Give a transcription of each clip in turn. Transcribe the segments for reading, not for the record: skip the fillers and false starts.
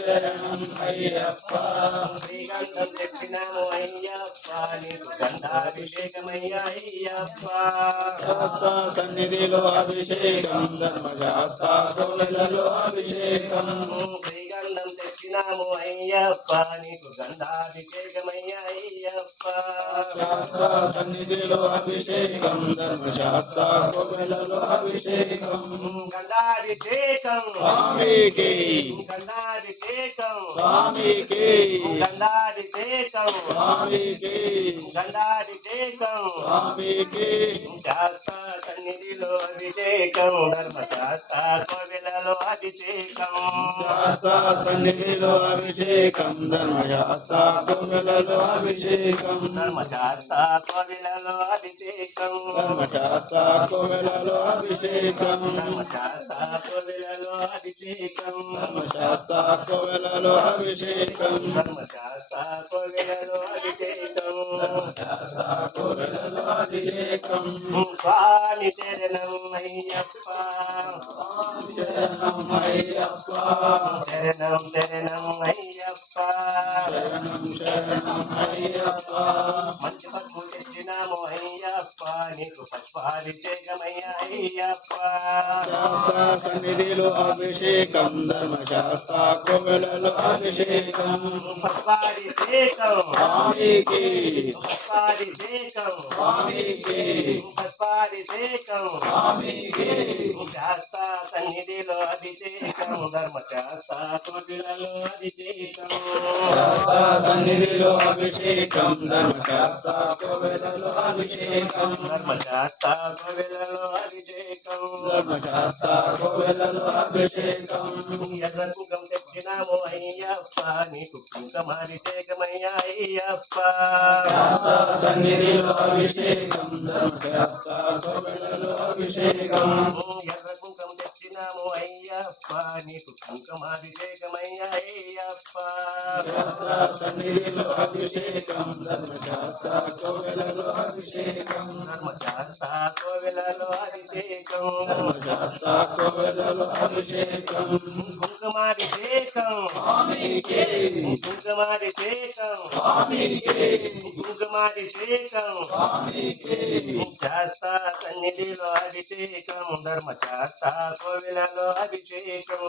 శరణం అయ్యప్ప శ్రీగంధం తెచ్చినాము అయ్యప్ప నీకు గంధాభిషేకమయ్యా అయ్యప్ప శాస్త్ర సన్నిధిలో అభిషేకం ధర్మశాస్త్ర కోవెలలో అభిషేకం శ్రీగంధం తెచ్చినాము అయ్యప్ప నీకు గంధాభిషేకమయ్యా అయ్యప్ప శాస్త్ర సన్నిధిలో అభిషేకం ధర్మశాస్త్ర కోవెలలో అభిషేకం గంధాభిషేకం స్వామికి గంధాభిషేకం స్వామికి గంధాభిషేకం స్వామికి గంధాభిషేకం స్వామికి శాస్త్ర సన్నిధిలో అభిషేకం ధర్మశాస్త్ర కోవెలలో అభిషేకం శాస్త్ర సన్నిధిలో అభిషేకం ధర్మశాస్త్ర కోవెలలో అభిషేకం ధర్మశాస్త్ర కోవెలలో అభిషేకం ధర్మశాస్త్ర కోవెలలో అభిషేకం ధర్మశాస్త్ర కోవెలలో అభిషేకం ధర్మశాస్త్ర కోవెలలో అభిషేకం ధర్మశాస్త్ర కోవెలలో అభిషేకం ధర్మశాస్త్ర కోవెలలో అభిషేకం స్వామి శరణం అయ్యప్ప శరణం అయ్యప్ప శరణం శరణం అయ్యప్ప శరణం శరణం అయ్యప్ప మంచి పసుపు తెచ్చినాము అయ్యప్ప నీకు పుష్పాభిషేకమయ్యా అయ్యప్ప శాస్త్ర సన్నిధిలో అభిషేకం ధర్మశాస్త్ర కోవెలలో అభిషేకం పుష్పాభిషేకం స్వామికి పుష్పాభిషేకం స్వామికి పుష్పాభిషేకం స్వామికి శాస్త్ర సన్నిధిలో అభిషేకం ధర్మశాస్త్ర కోవిలలో అభిషేకం శాస్త్ర సన్నిధిలో అభిషేకం ధర్మశాస్త్ర కోవెలలో అభిషేకం ధర్మశాస్త్ర కోవిలలో అభిషేకం ధర్మశాస్త్ర కోవెలలో అభిషేకం ఎర్ర కుంకం తెచ్చినాము అయ్యప్ప నీకు కుంకుమాభిషేకమయ్యా అయ్యప్ప శాస్త్ర సన్నిధిలో అభిషేకం ధర్మశాస్త్ర కోవెలలో అభిషేకం ఎర్ర కుంకం తెచ్చినాము అయ్యప్ప నీకు కుంకుమాభిషేకమయ్యా అయ్యప్ప శాస్త్ర సన్నిధిలో అభిషేకం ధర్మశాస్త్ర కోవెలలో అభిషేకం ధర్మశాస్త్ర కోవెలలో అభిషేకం ధర్మశాస్త్ర కోవెలలో అభిషేకం కుంకుమాభిషేకం స్వామికి కుంకుమాభిషేకం స్వామికి కుంకుమాభిషేకం స్వామికి శాస్త్ర సన్నిధిలో అభిషేకం ధర్మశాస్త్ర కోవెలలో అభిషేకం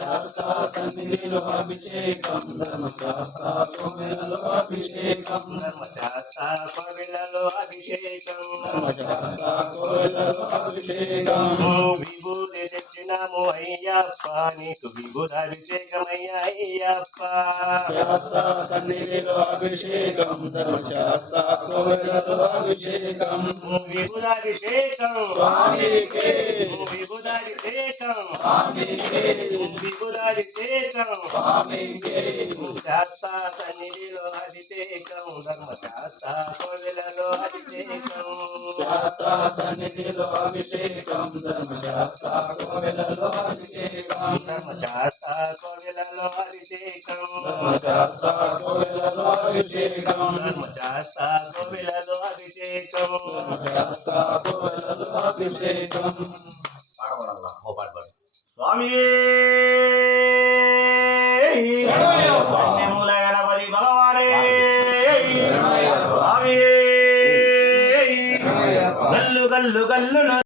శాస్త్ర సన్నిధిలో అభిషేకం ధర్మశాస్త్ర కోవెలలో అభిషేకం ధర్మశాస్త్ర కోవెలలో అభిషేకం ధర్మశాస్త్ర కోవెలలో అభిషేకం విభూతి తెచ్చినాము అయ్యప్ప నీకు విభూతాభిషేకమయ్యా అయ్యప్ప శాస్త్ర సన్నిధిలో అభిషేకం ధర్మశాస్త్ర కోవెలలో అభిషేకం విభూతాభిషేకం స్వామికి విభూతాభిషేకం స్వామికి విభూతాభిషేకం స్వామికి శాస్త్ర సన్నిధిలో అభిషేకం ధర్మశాస్త్ర కోవెలలో అభిషేకం శాస్త్ర సన్నిధిలో అభిషేకం ధర్మశాస్త్ర కోవెలలో అభిషేకం ధర్మశాస్త్ర కోవెలలో అభిషేకం ధర్మశాస్త్ర కోవెలలో అభిషేకం ధర్మశాస్త్ర కోవెలలో అభిషేకం ధర్మశాస్త్ర కోవెలలో అభిషేకం పాడబడాల ఓ పాట పాడు స్వామి శరణమయ్యప్ప.